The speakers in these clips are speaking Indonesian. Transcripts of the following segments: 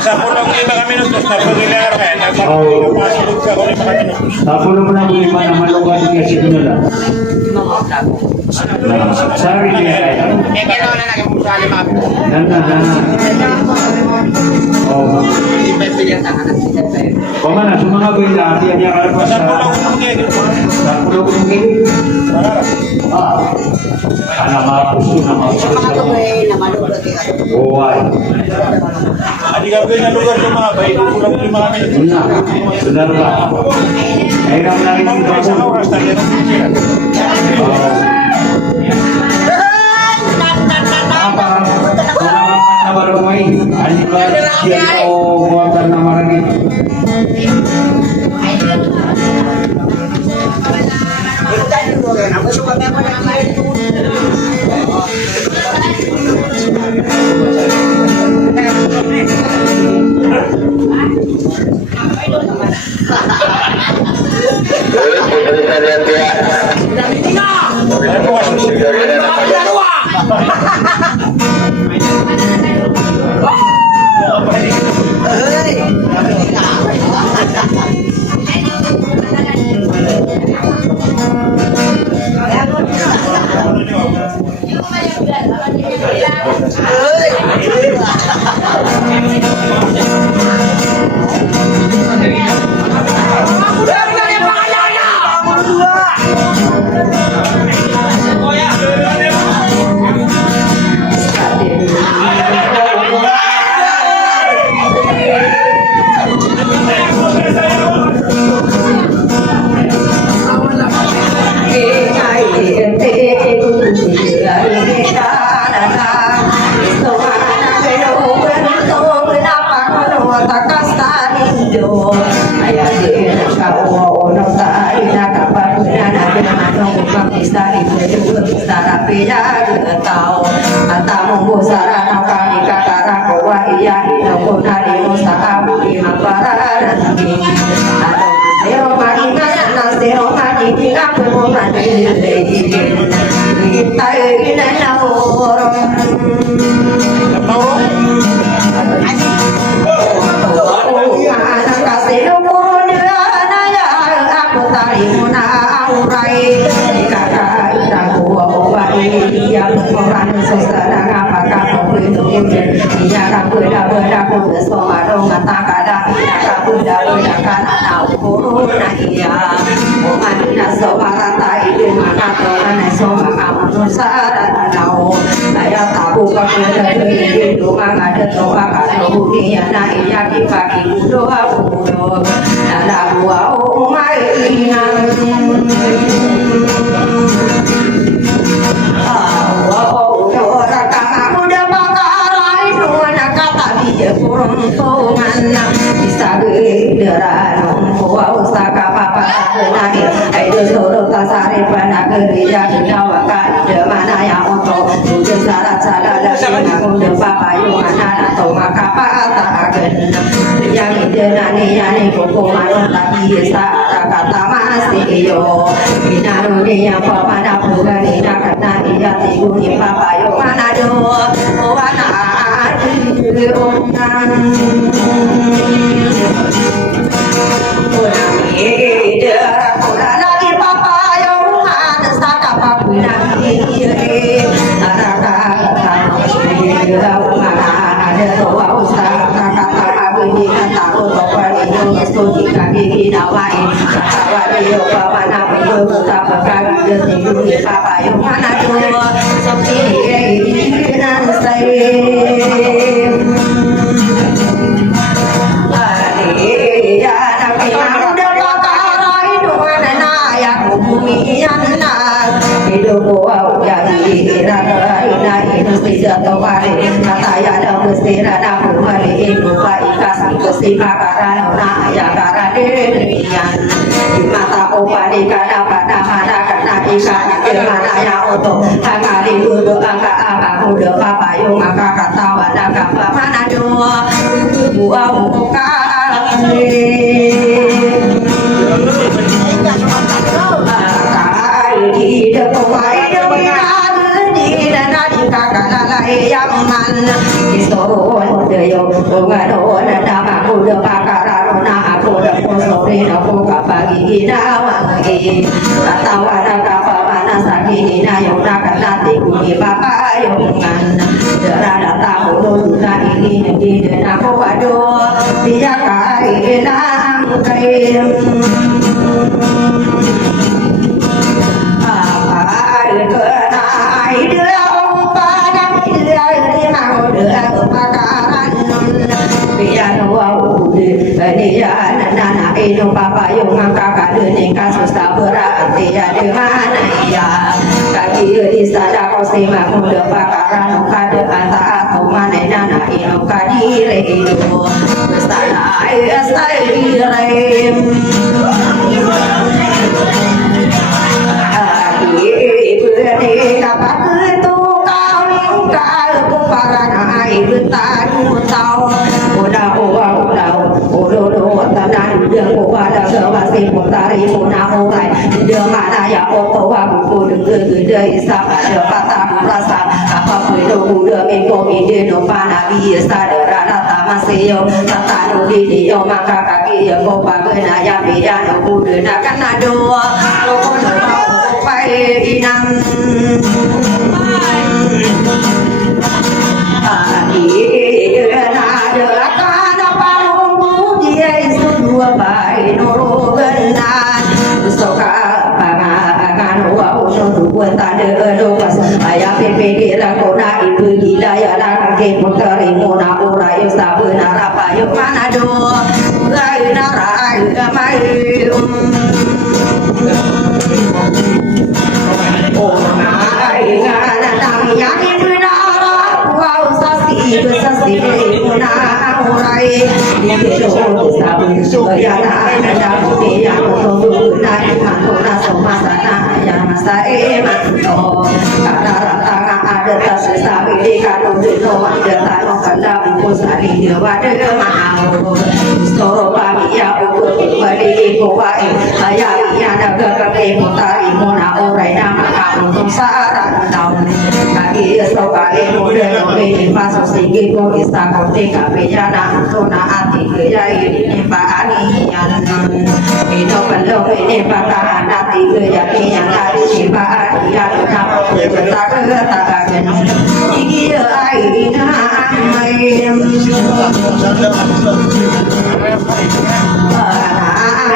Sa pulong 5 minutos na pag-ilar ka, nagpapasok ka kung 5 minutos. Sa pulong na po 5 na malugan niya si Nula. Sorry niya kaya. Nana. Oh. Pamana, sumanga ba yung lahat yan niya kalapas sa... Sa pulong mungkin? Anak mapuso na mapuso. Oh, ay. Adi ka ba yung lugar yung mga bay, kulang 5 minutos. Benar ba? Kaya kami namin yung Sa oras na yan. apa na barangay ani ba siya o buwatan na marami yaman isoron deyo ungano nama kuda pakarano na kuda kusori na kuka pagi na wangi tawana kapa mana sakini na yung nakalati kuni papa yung derada tahu dona ini di na kuwado dia kai na angkaim nana ino papa yung kakak dunia kasus tak berarti ada mana ya kaki di sada kosti muda pakaran kada anta atau mana nana ino kadire ino sana asai direm ibu ni kapak itu kau kau parana ibu tanu tahu udah tanan đường của bà đã gỡ và xin một tari một nam mô này đường mà na ya ô tô và cụ đừng gửi đời sa và đường bà ta cũng ra sa apa quỷ đồ cụ đường mình cô mình đi đồ bà na bi sa đường ra na ta mà xây yo ta đồ đi đi yo mà cả cả kia cô bà người na ya bị ya đồ cụ đường na cắn na đồ đồ cô đồ bà phải đi năm bài nô gần nan so ka pangan wa uno dua tanda do pas ayah ppd la kona ibu gila ya la ke putari mona ora yo sabuna rapa yo manado rai narai mai oh mai ngana tam yang ini nara wow sasi mona orai ni do sabuna ya na na ni ya ko na ma ko na so ma sa na ya ma sa e ma to ka na ra ta nga ada ta sa sa bi ka no de no ma de ta no ka la ko sa ri de wa de ma au so pa mi ya ko ba ri ko wa e ya ya na ka ka ke mo ta ri mo na o rai na ma ka mo to sa ra na ka ki so ka e mo de no me pa so si ki ko isa ko te ka pe ya na to na a ti ke ya i ni pa ani ya ino palo ini pakar nanti kejadian yang tadi siapa dia tak katakan ini aina aim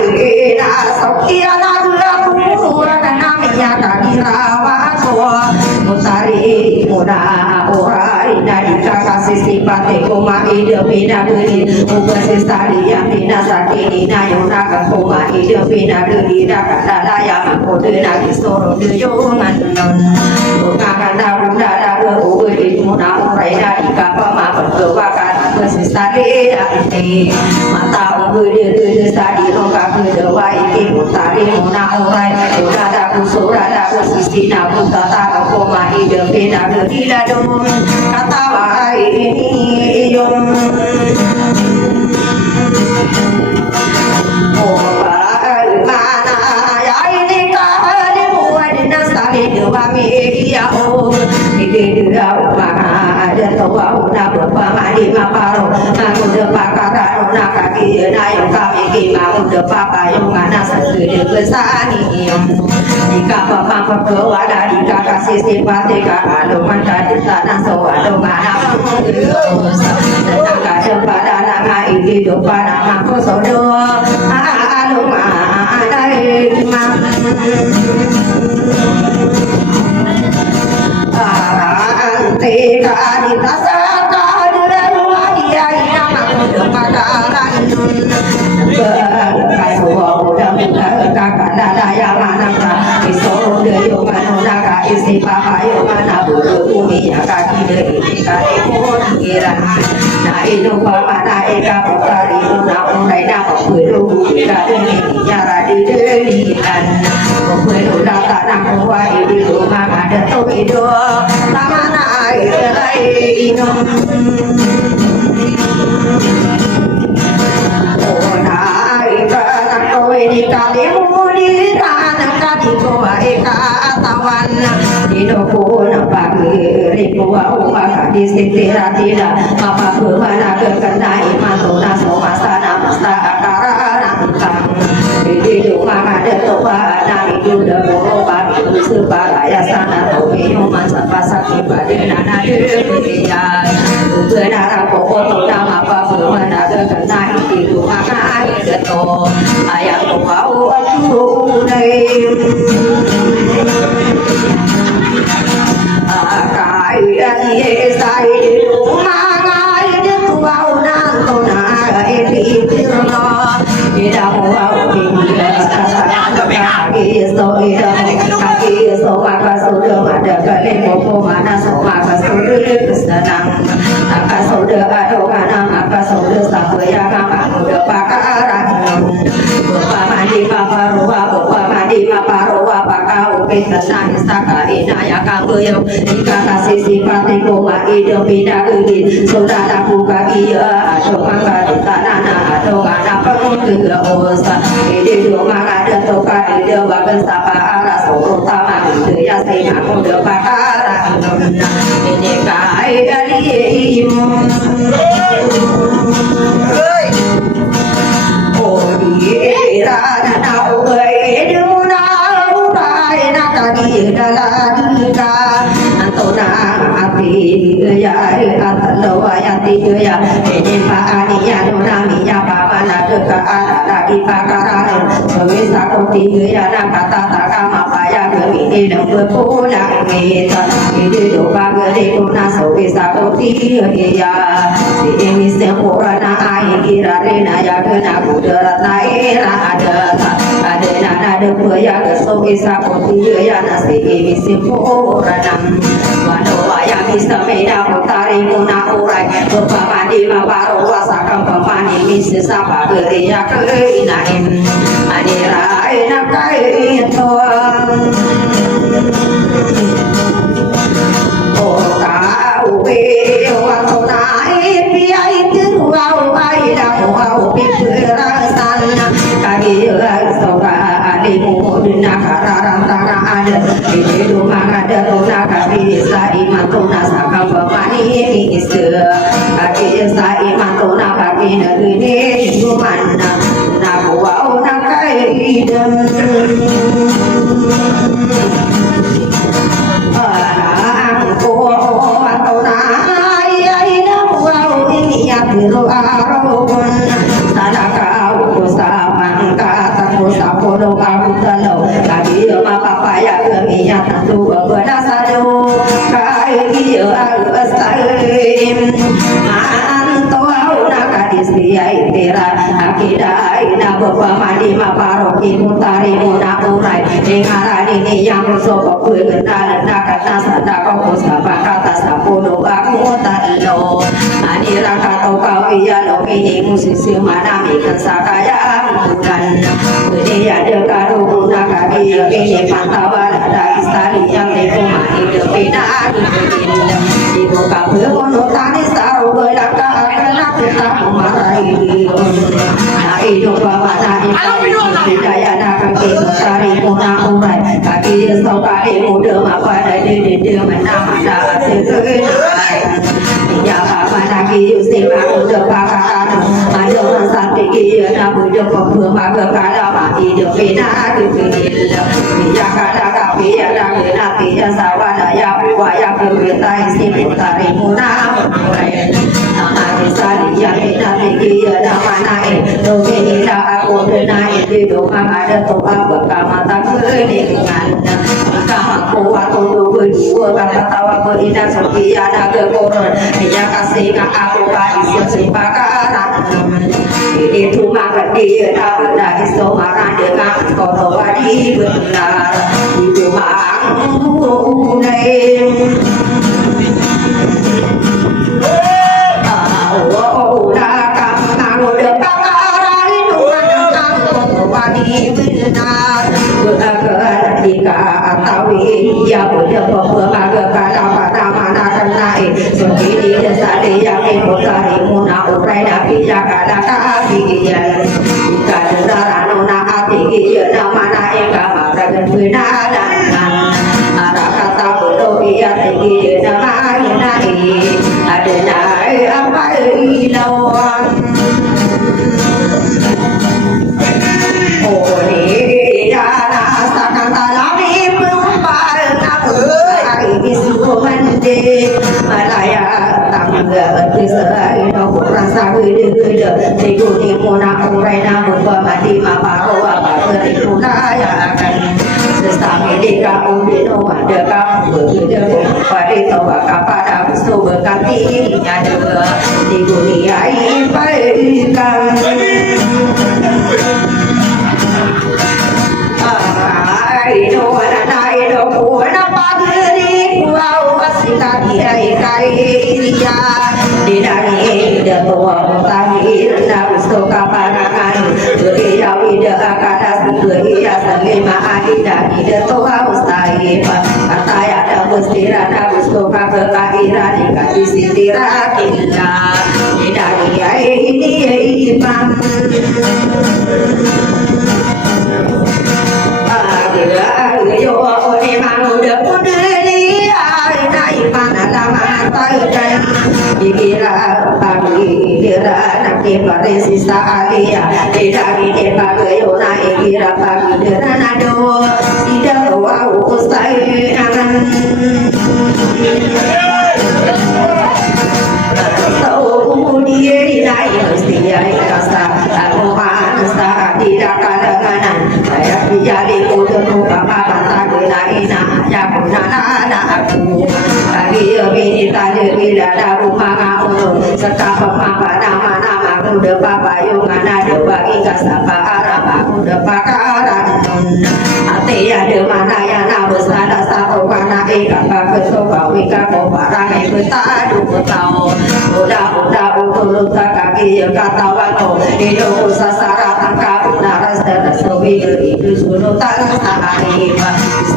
aina sokia lagu namanya kadirawa mutari muda orai dari kasih sifat koma ide bina beri ubah sestari yang bina sakini na yona koma ide bina beri dak daya kode nagi soro deyo manon bunga kanda bunda dak ubah muda orai dari kapama berkewakan sestari ate mata ubah de sestari roka kede wai ke mutari muda orai udah dak kusura dak sisi na buta tak koma ide bina beri ladum kata wai ini yom oh mana ya ini kali buat nasari dua media oh ini dia mana ada tahu nak berapa di maparo aku depakaran nak kaki na yang kami kimau depaka yang mana sesuai besani jika bapak berdoa dari kakak sisi pati kakak luman dari tanah soal mana sedangkan pada nama ini depan nama kosodo aluma dari imam tidak ditasakan luar dia nama kepadaran kasuwa udah kakak dada yang mana isoro deyo mana kakak isi papa yo mana bumi ya kaki deyi kaki pun kira na itu papa na eka putari una unai na kuelu kaki ya radi deyi kan kuelu data na kuwa ibu mama ada to ido tamana ai inom di kali mudi tanah kadi goa eka atawan di doko na pagi buah umat di sitira tidak apa bermana berkenai matuna somasana masta akara nantang hidup ada toba nami duda boba itu sebaraya sana tobi human sapasa kibadina nadeya benara pokok nama apa bermana berkenai hidup ada to ayat toba uatunai akai sai mangai de tuau nan tona eti tirno ida muau pinggir kaki so maka sudah ada kali popo mana so maka sudah kesenang maka sudah ada kana maka sudah sabaya maka sudah pakaran bapak mandi bapak ruwa bapak mandi bapak ruwa pakau kesenang sakali naya kamu jika kasih sifat koma hidup pindah ke sudah aku kaki ada maka tanah ada kana pengen osa hidup maka ada toka hidup bagan sapa arah soro taman itu ya saya aku udah pakaran ini kai alim oh iya na uwe duna urai na kadi daladika antona ati ya atlo ayati ya ini paani ya nami ya papa na deka ada di pakaran sewisa koti ya na kata takama paya ini pulang kita ini doa gede kuna sewisa koti ya ini sempurna air kira rena ya kena kudarat naira ada nada paya sewisa koti ya nasi ini sempurna wano yang bisa meda putari kuna urai bapak mandi bapak wasakam pemani misi sapa beria keinain adira enak kain tuang oh kau waktu naik biaya itu wow ayah wow piperasan kaki soka adimu dunia kararan tanah ada di rumah ada tuna kaki iman tuna sakam pemani misi kaki iman tuna kaki negeri mana nak wow nak kaidam aku atau nai ina wow ini ya biru arun sana kau saman kata ku sapolo aku telo kaki mapa paya keminya tentu berdasado kai dia astaim manto nakadisia itera akidai na bawa mandi maparoki mutari muna urai dengaran ini yang bersokok berkenal nakata sadako kusapa kata sapolo aku talo anira kata kau iya lo ini musisi mana mikan sakaya bukan ini ada karu nakadi ini pantawan ada istari yang lekuma hidup bina ibu kabel monotani saru belaka anak kita marahi na hidup bawa na hidayah na kaki besari muna urai kaki sokari muda apa dari dia mana segenai ya apa lagi usia muda pakaran ada orang sakit dia na muda pembuat kalau hidup bina kecil ya kada kapi ya nanti ya sawana ya buaya berita isi putari muna urai nama kisah yang nanti dia nama naik romi aku naik di rumah ada toa berkamata keningan kamar kuat untuk berdua kata tawa berindah sekian ada kekoran dia kasih aku kasih sempakaran itu maka dia tak ada isomaran dengan kotor wadi benar itu manggung ya boleh pembaga kata pada mana kenai sendiri desa dia putari muna urai nabi jaga kaki ya kadara nona hati ya nama naik kamar dan benar ada kata bodoh ya ya tinggi nama ini ada naik apa lawan oh ni dana sakan talami pembar aku isu mandi malaya tangga kisah itu rasa gede di mona urai namun pemati maparo apa berikutnya akan sesami di kampung di rumah ada kampung bekerja pada tawa kapada busu berkati ada di dunia ini baikkan Ayo anak ayo kuana pagri kuau asita dia kai dia didani dia tua mutahi na busto kaparangan dia wida akada dia salima adida dia tua ustai kata ya ada mustira na busto kapakira di kaki sitira kila didani ini imam yo ore manu de pudri ai nai mana lama tai dan dikira pagi kira nakki pare sisa alia tidak ide pagi yo nai kira pagi dana do tidak wa usai anan tahu dia nai mesti ai rasa aku mana tidak kalangan saya jadi kudu apa ina ya kunana aku lagi ini tadi bila ada rumah kau sekarang apa nama udah papa yung ada bagi kasapa arab aku udah pakaran hati ada mana yang nak besar satu mana ikan pakai soba wika kau barang itu tak tahu udah untuk kaki kata waktu hidup sasara tangkap naras dan sobi itu suruh tak sahari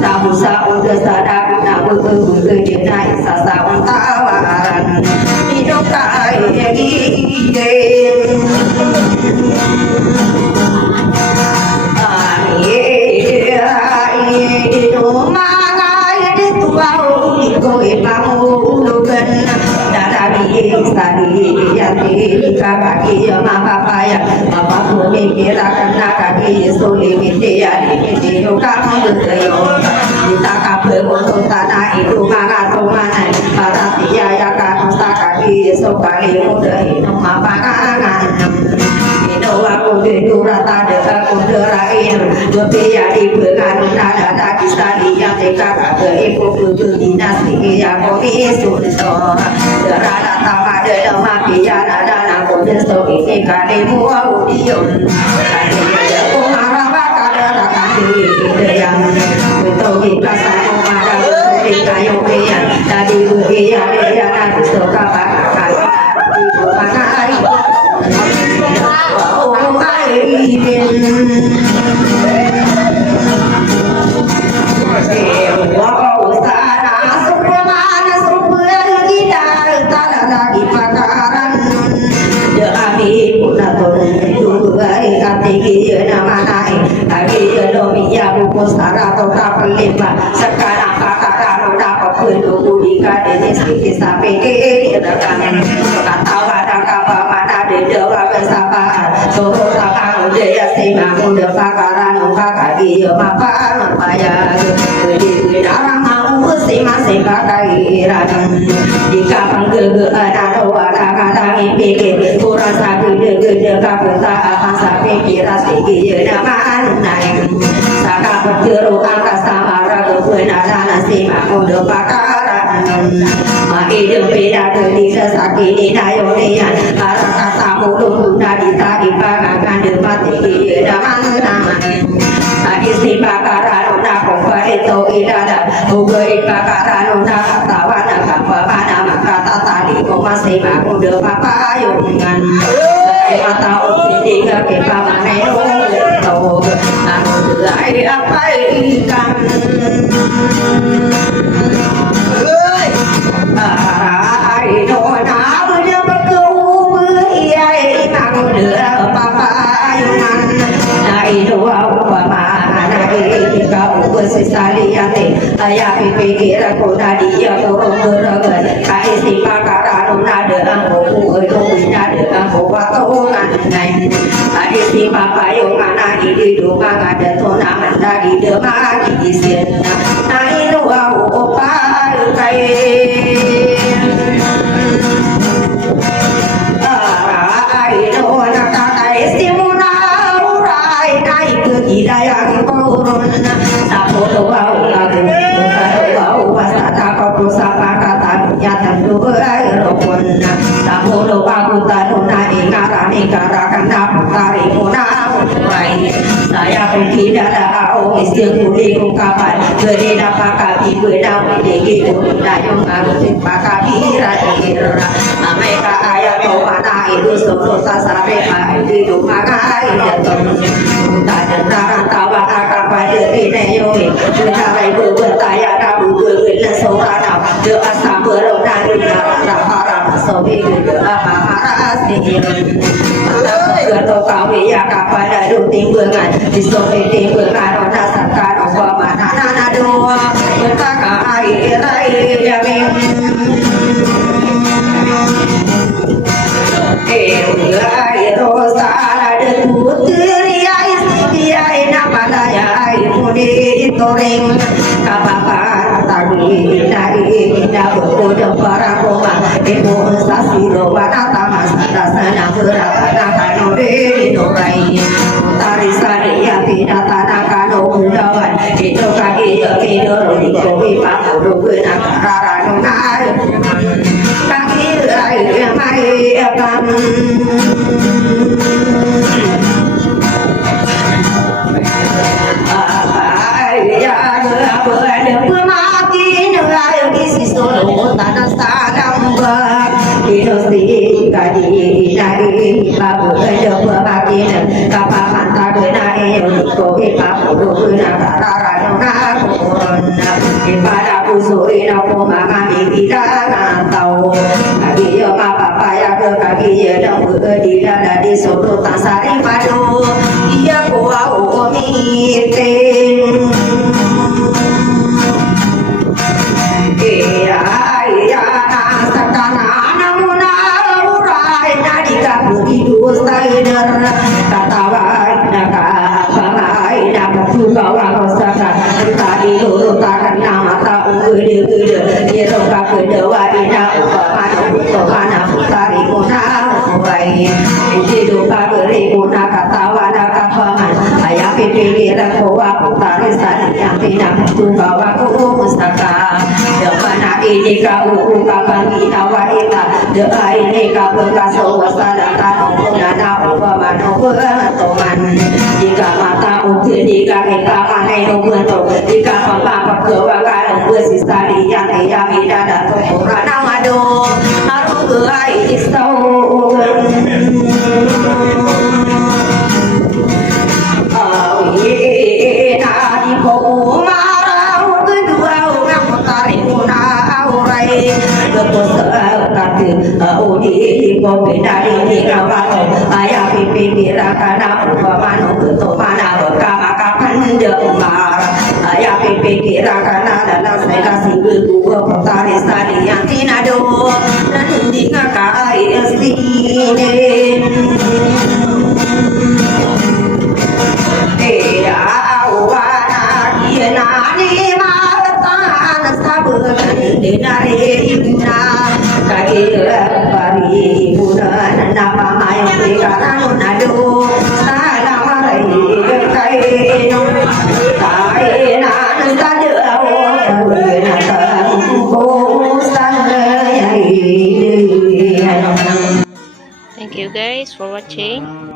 Sabusa udah sadar nak betul jenai sasa tawaran hidup kai ide kaki mama paya mama bumi kira kena kaki suli media di video kamu berkeyo kita kabel untuk tanah itu maka rumah para tiaya kamu sakaki sokali muda itu mama kangen itu aku itu rata dengan kuderain lebih ibu kan ada kisah yang dekat kabel ibu kudu dinasti yang kami sudah derana sama ada mati ada so ini kali muau diun kali ada umara bakal kali yang untuk kita sama pada kita yang kian tadi dia dia nanti suka bakal ibu mana hari oh hari wow sana supaya supaya kita tak lagi pakaran ami punaton itu gari katiki nama naik hari domia buku sara atau kapelima sekarang pakaran dapat penduduk di sini sampai ke kangen kata wadah kapal mana di dewa bersama suruh tangan dia sima udah pakaran kaki mapan bayar di darah mau masing-masing kakairan di kapal ada wadah kata mimpi kurang sakit gede kaketa akan sakit kira tinggi nama naik saka berjeru angkasa marah kebenaran nasi makudu pakaran hidup beda kedisa sakit inayonian para kata mulut dari tadi pakakan depan tinggi nama isi pakaran nakong itu idada ugoi pakaran nakatawa nakapamana makata tadi masih makudu papayungan mata opini ke pamane tahu aku lagi apa ikan ai dona punya betul iya makudu papayungan nai doa upama nai kau bersisali ate Ayah pikir aku tadi ya turun bergen kai si pakara nuna de aku oi do punya de aku watongan nai adi si papayo mana di do manga de tona manda di de magi di sien nai no au opa kai ai no na ta kai si muna urai nai ke hidayah korun sapo do au lagu Sapa kata nyata dua rokon Namu doa kuta nuna ingara ingara kena putari muna mulai Saya pergi dalam istilah kuli ungkapan Beri dapat kaki berdau tinggi dayung arus pakaki radira Mereka ayat kau mana itu suruh sasare hidup maka hidup Tak dengar tawa akan pada diri yoi Mencari bertanya kamu berguna seorang Doa asam berona dunia harap sobi doa harap sihir Ketua kawi ya kapada du timbangan di sobi timbangan ona sakar apa mana nana doa berkaka air yamin air rosa ada putri air nama daya air mudi toreng kapapan tadi dari berkodok para koma ibu stasi rowana tamas dasana berakana kano di norai tari sari ya tidak tanah kano budawan itu kaki ya tidur di kopi pakuru benak rara nunai kaki air mai akan tanah sadam ber Idosi kadi nari babu edo berbakin kapal manta benai ko ipapu duna karara nuna kurna ipada kusuri na poma tidak tahu kaki yo papa paya ke kaki yo dong di dada di solo tasari padu iya kuau omitin ini kau kapan kita wanita doa ini kau berkasau wasadakan nana upamano bertoman jika mata ukir jika kita aneh bentuk jika papa kewakan bersisa yang tidak ada sempurna namado haru gerai istau nadi kau marau kedua orang mutari kati udi kopi dari di kawat ayah pipi kirakan aku pemanu bentuk mana berkama kapan jemar ayah pipi kirakan adalah saya sibuk petari sari yang tinado dan di kakai sini awana dia nani matan sabun dinari ibna kaya pari ibuna nama mayo karano nado salamai kai no kai nan sadu na ko sanai. Thank you guys for watching.